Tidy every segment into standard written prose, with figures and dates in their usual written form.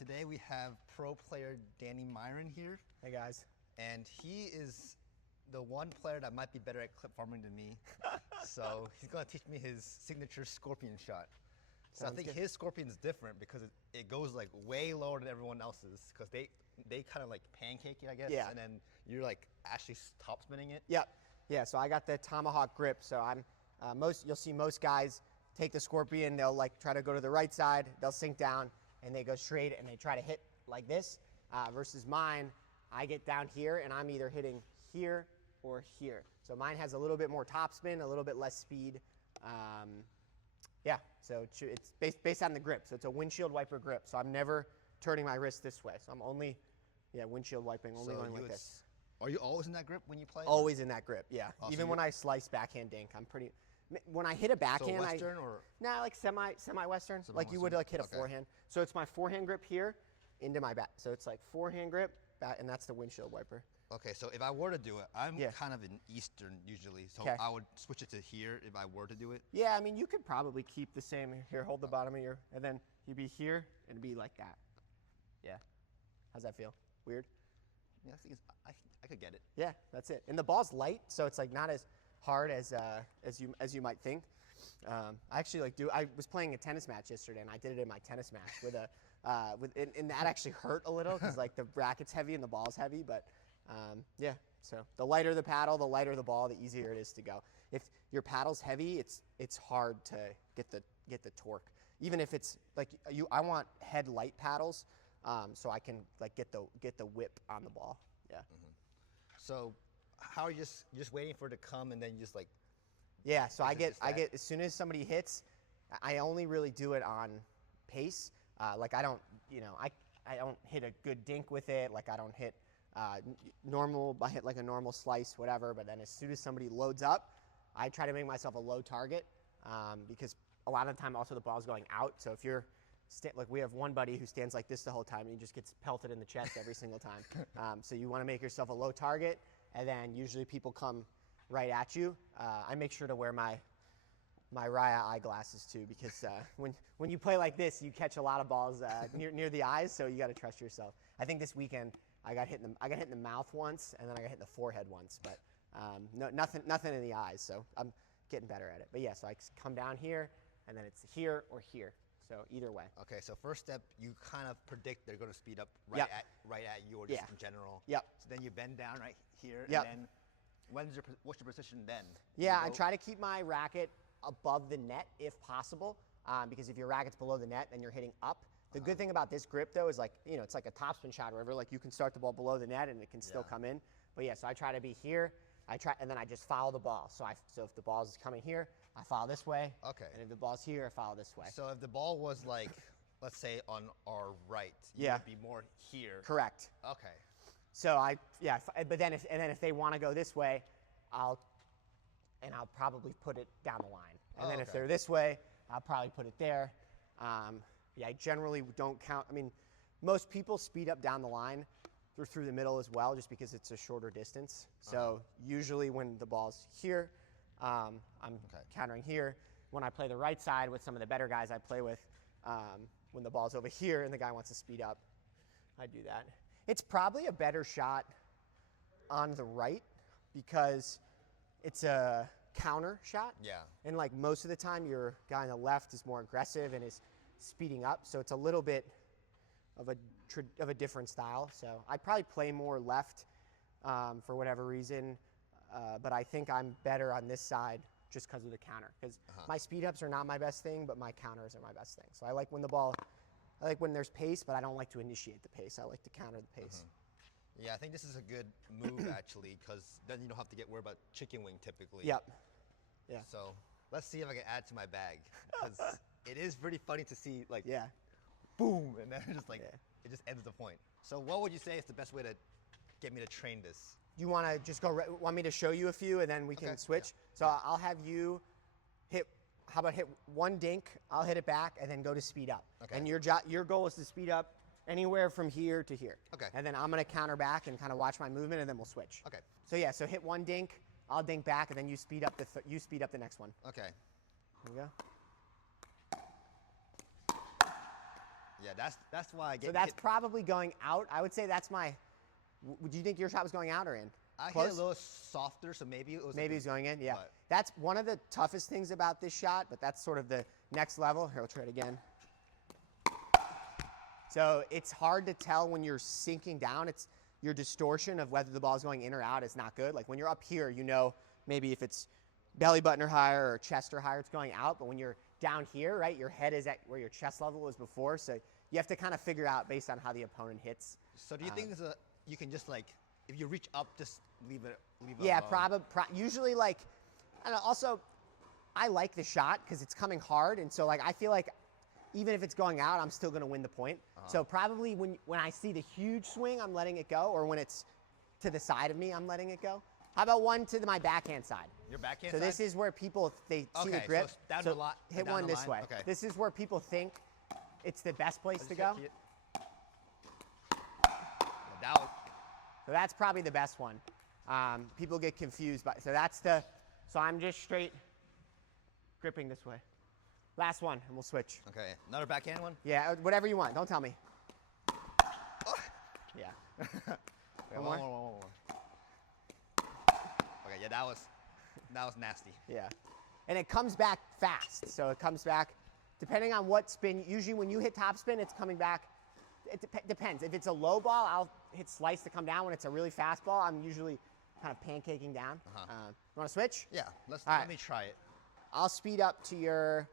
Today we have pro player Danny Myron here. Hey guys. And he is the one player that might be better at clip farming than me. So he's going to teach me his signature scorpion shot. So I think his scorpion is different because it goes like way lower than everyone else's because they kind of like pancake it, I guess. Yeah. And then you're like actually top spinning it. Yep. Yeah, so I got the Tomahawk grip. So I'm you'll see most guys take the scorpion, they'll like try to go to the right side, they'll sink down and they go straight and they try to hit like this. Versus mine, I get down here and I'm either hitting here or here. So mine has a little bit more top spin, a little bit less speed. Yeah, so it's based on the grip. So it's a windshield wiper grip. So I'm never turning my wrist this way. So I'm only, windshield wiping, only going like this. Are you always in that grip when you play? Always in that grip, yeah. Oh, even when I slice backhand dink, I'm pretty. When I hit a backhand, so Western or? Nah, like semi-Western, like you would like hit a forehand. So it's my forehand grip here into my back. So it's like forehand grip, back, and that's the windshield wiper. Okay, so if I were to do it, I'm kind of in Eastern usually, so I would switch it to here if I were to do it. Yeah, I mean, you could probably keep the same. Here, hold the bottom of your, and then you'd be here, and it'd be like that. Yeah. How's that feel? Weird? Yeah, I could get it. Yeah, that's it. And the ball's light, so it's like not as hard as you might think. I actually I was playing a tennis match yesterday, and I did it in my tennis match with and that actually hurt a little because like the racket's heavy and the ball's heavy, but. Yeah, so the lighter the paddle, the lighter the ball, the easier it is to go. If your paddle's heavy, it's hard to get the torque. Even if it's like I want head light paddles, so I can like get the whip on the ball. Yeah. Mm-hmm. So how are you just waiting for it to come and then you just like? Yeah. So I get as soon as somebody hits, I only really do it on pace. Like I don't I don't hit a good dink with it. Like I don't hit. Normal, I hit like a normal slice, whatever, but then as soon as somebody loads up, I try to make myself a low target because a lot of the time also the ball's going out. So if you're, like we have one buddy who stands like this the whole time and he just gets pelted in the chest every single time. So you want to make yourself a low target and then usually people come right at you. I make sure to wear my Raya eyeglasses too because when you play like this, you catch a lot of balls near the eyes, so you got to trust yourself. I think this weekend, I got hit in the mouth once, and then I got hit in the forehead once, but nothing in the eyes. So I'm getting better at it. But yeah, so I come down here, and then it's here or here. So either way. Okay, so first step, you kind of predict they're going to speed up right at you or just in general. Yep. So then you bend down right here, yep. And then what's your position then? Yeah, I try to keep my racket above the net if possible, because if your racket's below the net, then you're hitting up. The good thing about this grip, though, is like, it's like a topspin shot or whatever. Like, you can start the ball below the net and it can still come in. But yeah, so I try to be here. And then I just follow the ball. So if the ball is coming here, I follow this way. Okay. And if the ball's here, I follow this way. So if the ball was like, let's say on our right, you would be more here. Correct. Okay. So but then if they want to go this way, I'll probably put it down the line. And then if they're this way, I'll probably put it there. Yeah, I generally don't count. I mean, most people speed up down the line through the middle as well, just because it's a shorter distance. So usually when the ball's here, I'm countering here. When I play the right side with some of the better guys I play with, when the ball's over here and the guy wants to speed up, I do that. It's probably a better shot on the right because it's a counter shot. Yeah. And like most of the time, your guy on the left is more aggressive and is speeding up, so it's a little bit of a different style. So I'd probably play more left for whatever reason, but I think I'm better on this side just because of the counter. Because my speed ups are not my best thing, but my counters are my best thing. So I like when there's pace, but I don't like to initiate the pace. I like to counter the pace. Yeah, I think this is a good move actually, because then you don't have to get worried about chicken wing typically. Yep. Yeah. So let's see if I can add to my bag, because it is pretty funny to see like boom, and then just like it just ends the point. So what would you say is the best way to get me to train this? You want to just want me to show you a few and then we can switch? Yeah. So I'll have you hit, how about hit one dink, I'll hit it back and then go to speed up. Okay. And your goal is to speed up anywhere from here to here. Okay. And then I'm going to counter back and kind of watch my movement and then we'll switch. Okay. So yeah, so hit one dink, I'll dink back and then you speed up the next one. Okay. Here we go. Yeah, that's why I get. So that's probably going out. I would say that's my. Would you think your shot was going out or in? I hit a little softer, so maybe it was. Maybe it's going in. Yeah, that's one of the toughest things about this shot, but that's sort of the next level. Here, we'll try it again. So it's hard to tell when you're sinking down. It's your distortion of whether the ball's going in or out is not good. Like when you're up here, you know maybe if it's belly button or higher or chest or higher, it's going out. But when you're down here, right, your head is at where your chest level was before. So you have to kind of figure out based on how the opponent hits. So do you think you can just like, if you reach up, just leave it Yeah, usually like, I don't know, also, I like the shot because it's coming hard. And so like, I feel like even if it's going out, I'm still going to win the point. So probably when I see the huge swing, I'm letting it go. Or when it's to the side of me, I'm letting it go. How about one to my backhand side? Your backhand side? So this is where people, they see the grip. So down the line, hit one this way. Okay. This is where people think it's the best place to go. So that's probably the best one. People get confused, so I'm just straight gripping this way. Last one, and we'll switch. Okay, another backhand one? Yeah, whatever you want. Don't tell me. Oh. Yeah. One more. Okay, yeah, that was nasty. Yeah, and it comes back fast. So it comes back, depending on what spin. Usually when you hit topspin, it's coming back. It depends. If it's a low ball, I'll hit slice to come down. When it's a really fast ball, I'm usually kind of pancaking down. You want to switch? Yeah, let me try it. I'll speed up to your,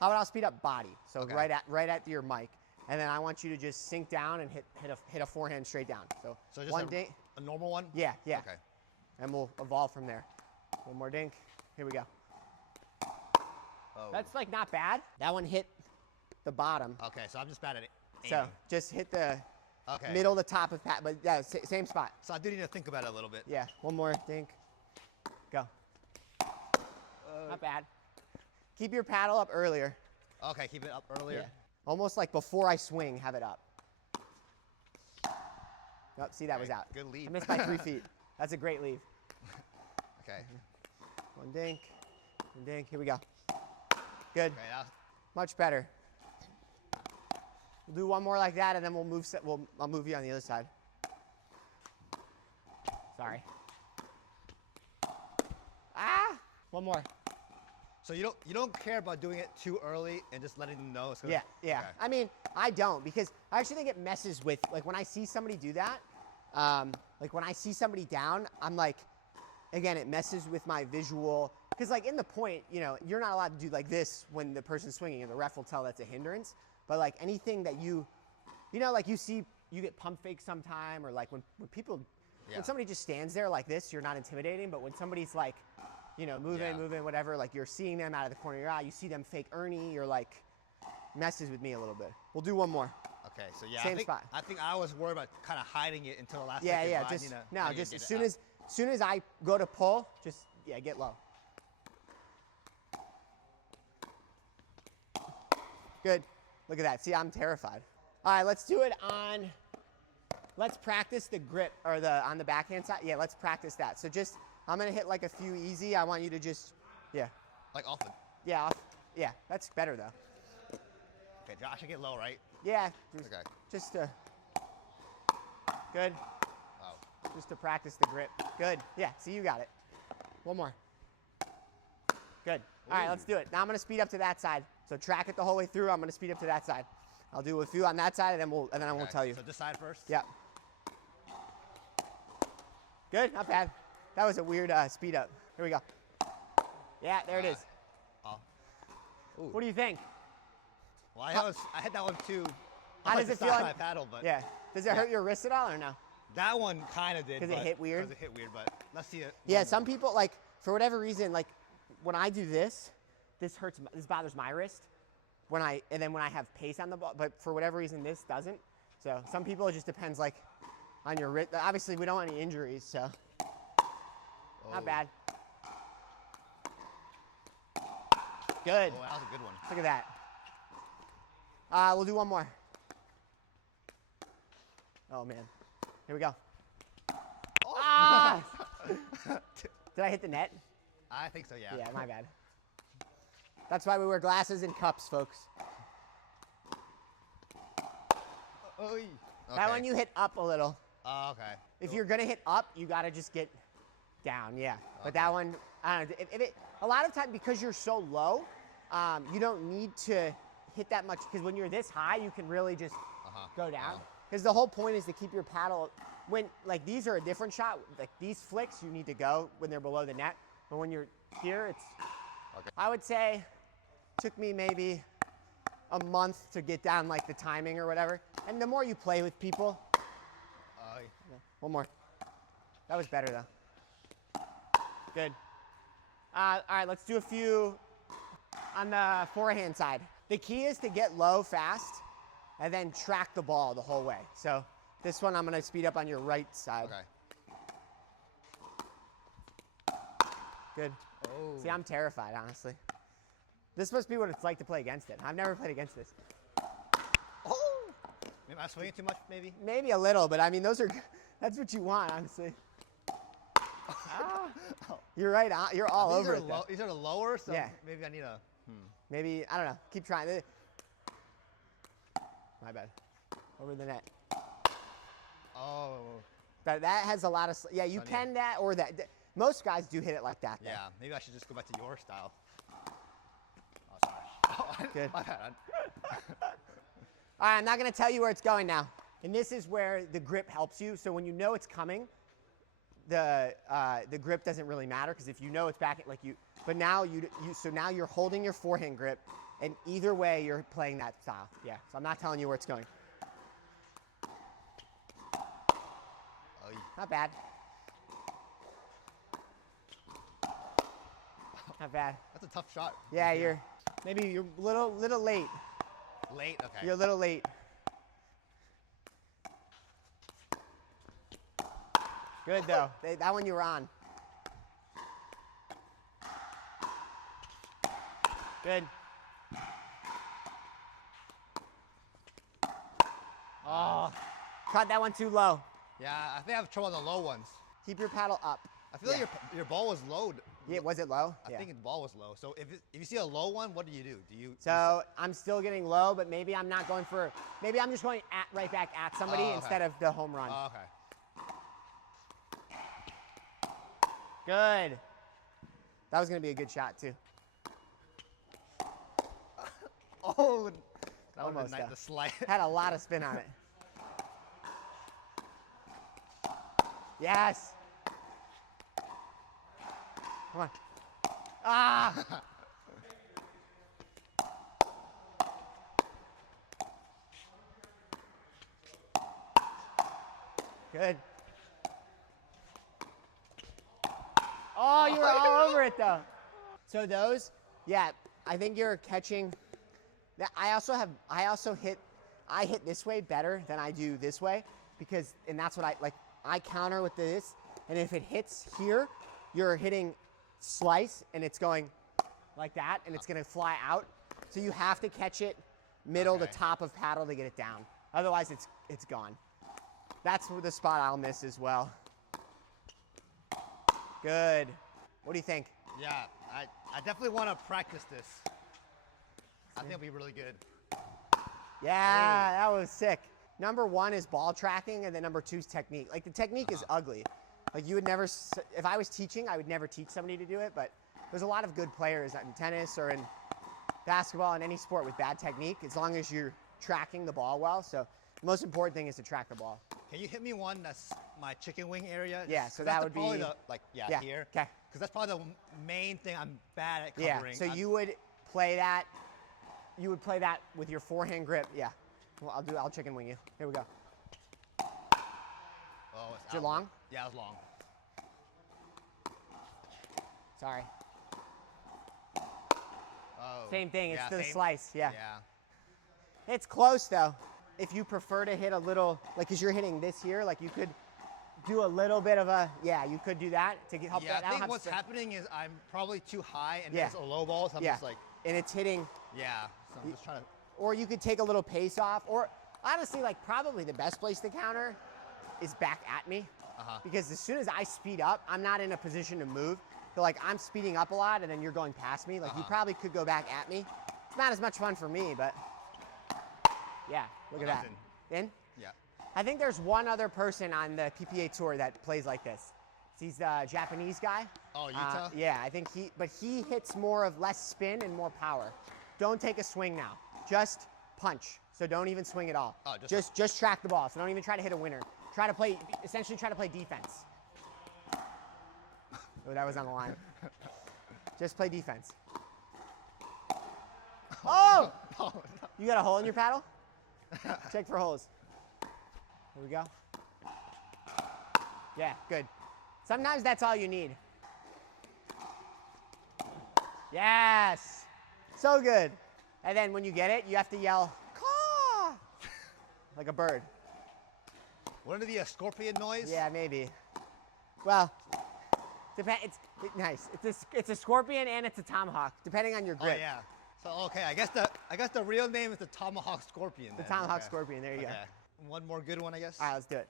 how about I'll speed up body? So right at your mic. And then I want you to just sink down and hit a forehand straight down. So just one a normal one? Yeah. Okay. And we'll evolve from there. One more dink. Here we go. Oh. That's like not bad. That one hit the bottom. Okay, so I'm just bad at it. So just hit the middle of the top of pat, but yeah, same spot. So I do need to think about it a little bit. Yeah, one more dink. Go. Not bad. Keep your paddle up earlier. Okay, keep it up earlier. Yeah. Almost like before I swing, have it up. Nope, see, that was out. Good lead. I missed by 3 feet. That's a great lead. Okay. One dink. Here we go. Good. Okay, much better. We'll do one more like that, and then I'll move you on the other side. Sorry. One more. So you don't care about doing it too early and just letting them know? Yeah. Okay. I mean, I don't, because I actually think it messes with, like when I see somebody do that, like when I see somebody down, I'm like, again, it messes with my visual, because like in the point, you know, you're not allowed to do like this when the person's swinging, and the ref will tell that's a hindrance. But like anything that you know, like you get pump fakes sometime, or like when people, when somebody just stands there like this, you're not intimidating. But when somebody's like, you know, moving, whatever, like you're seeing them out of the corner of your eye, you see them fake Ernie, you're like, messes with me a little bit. We'll do one more. Okay, so yeah, Same spot. I think I was worried about kind of hiding it until the last second. Yeah, just as soon as I go to pull, just get low. Good. Look at that. See, I'm terrified. All right, let's do it on. Let's practice the grip on the backhand side. Yeah, let's practice that. So just, I'm gonna hit like a few easy. I want you to just, like off it. Yeah, off. Yeah, that's better though. Okay, Josh, I get low, right? Yeah. Okay. Just to. Good. Oh. Just to practice the grip. Good. Yeah. See, you got it. One more. Good. All right, let's do it. Now I'm gonna speed up to that side. So track it the whole way through. I'm gonna speed up to that side. I'll do a few on that side, and then I won't tell you. So this side first? Yeah. Good, not bad. That was a weird speed up. Here we go. Yeah, there it is. What do you think? Well, I had that one too. How does it feel? My paddle, but yeah. Does it hurt your wrist at all or no? That one kind of did. Because it hit weird. Because it hit weird, but let's see it. Yeah, some people like for whatever reason, like when I do this hurts. This bothers my wrist. And then when I have pace on the ball, but for whatever reason this doesn't. So some people, it just depends like on your wrist. Obviously we don't want any injuries, so not bad. Good. Oh, that was a good one. Look at that. We'll do one more. Oh man, here we go. Oh. Ah! Did I hit the net? I think so, yeah. Yeah, my bad. That's why we wear glasses and cups, folks. Okay. That one you hit up a little. Oh, okay. If you're gonna hit up, you gotta just get down, yeah. But that one, I don't know. A lot of time, because you're so low, you don't need to hit that much, because when you're this high, you can really just go down. Because the whole point is to keep your paddle, when, like, these are a different shot, like these flicks, you need to go when they're below the net. But when you're here, it's, I would say, took me maybe a month to get down, like, the timing or whatever. And the more you play with people, one more. That was better, though. Good. All right, let's do a few on the forehand side. The key is to get low fast and then track the ball the whole way. So this one, I'm going to speed up on your right side. Okay. Good. Oh. See, I'm terrified, honestly. This must be what it's like to play against it. I've never played against this. Oh! Am I swinging too much, maybe? Maybe a little, but I mean, that's what you want, honestly. You're right. You're all over it. These are lower, so yeah. Maybe I need a. Maybe, I don't know. Keep trying. My bad. Over the net. Oh. But that has a lot of. Yeah, you can that or that. Most guys do hit it like that, though. Yeah, maybe I should just go back to your style. Oh, sorry. Good. My bad. All right, I'm not going to tell you where it's going now. And this is where the grip helps you. So when you know it's coming, the grip doesn't really matter, because if you know it's back, like you. But now so now you're holding your forehand grip, and either way you're playing that style. Yeah. So I'm not telling you where it's going. Not bad. Not bad. That's a tough shot. Yeah, you're a little late. Late, okay. You're a little late. Good though. That one you were on. Good. Oh, caught that one too low. Yeah, I think I have trouble on the low ones. Keep your paddle up. I feel like your ball was low. Yeah, was it low? I think the ball was low. So if you see a low one, what do you do? So I'm still getting low, but maybe I'm not going for. Maybe I'm just going right back at somebody instead of the home run. Oh, okay. Good. That was gonna be a good shot too. Oh, that almost. Nice, the slide. Had a lot of spin on it. Yes. Come on. Ah. Good. Oh, you were all over it though. So those, yeah, I think you're catching. I hit this way better than I do this way, and that's what I counter with this, and if it hits here, you're hitting slice, and it's going like that, and it's gonna fly out. So you have to catch it middle to top of paddle to get it down. Otherwise, it's gone. That's the spot I'll miss as well. Good. What do you think? Yeah, I definitely want to practice this. I think it'll be really good. Yeah, that was sick. Number one is ball tracking, and then number two is technique. Like, the technique is ugly. Like, you would never, if I was teaching, I would never teach somebody to do it, but there's a lot of good players in tennis or in basketball and any sport with bad technique, as long as you're tracking the ball well. So the most important thing is to track the ball. Can you hit me one that's my chicken wing area? Yeah, so that would be probably here. Okay. Because that's probably the main thing I'm bad at covering. Yeah. So you would play that. You would play that with your forehand grip. Yeah. Well, I'll chicken wing you. Here we go. Oh, is it long? Yeah, it was long. Sorry. Oh. Same thing. It's the same. slice. Yeah. Yeah. It's close though. If you prefer to hit a little, like, because you're hitting this here, like, you could do a little bit of a, you could do that to help that out. Yeah, I think what's happening is I'm probably too high, and it's a low ball, so I'm just like. And it's hitting. Yeah, so I'm just trying to. Or you could take a little pace off, or honestly, like, probably the best place to counter is back at me. Because as soon as I speed up, I'm not in a position to move. So, like, I'm speeding up a lot, and then you're going past me. Like, you probably could go back at me. It's not as much fun for me, but yeah, look at that. In? I think there's one other person on the PPA tour that plays like this. He's the Japanese guy. Oh, Utah? Yeah, I think he hits more of less spin and more power. Don't take a swing now. Just punch. So don't even swing at all. Oh, just track the ball. So don't even try to hit a winner. Essentially try to play defense. Oh, that was on the line. Just play defense. Oh! Oh, no. You got a hole in your paddle? Check for holes. Here we go. Yeah, good. Sometimes that's all you need. Yes! So good. And then when you get it, you have to yell, caw! Like a bird. Wouldn't it be a scorpion noise? Yeah, maybe. Well, nice. It's a scorpion and it's a tomahawk, depending on your grip. Oh, yeah. So, okay, I guess the real name is the Tomahawk Scorpion. The Tomahawk Scorpion, there you go. One more good one, I guess. All right, let's do it.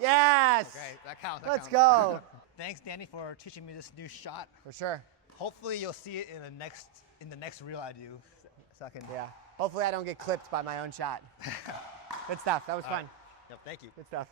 Yes! Okay, that counts. Let's go. Thanks, Danny, for teaching me this new shot. For sure. Hopefully, you'll see it in the next reel I do. So I can. Yeah. Hopefully, I don't get clipped by my own shot. Good stuff. That was fun. Yep, thank you. Good stuff.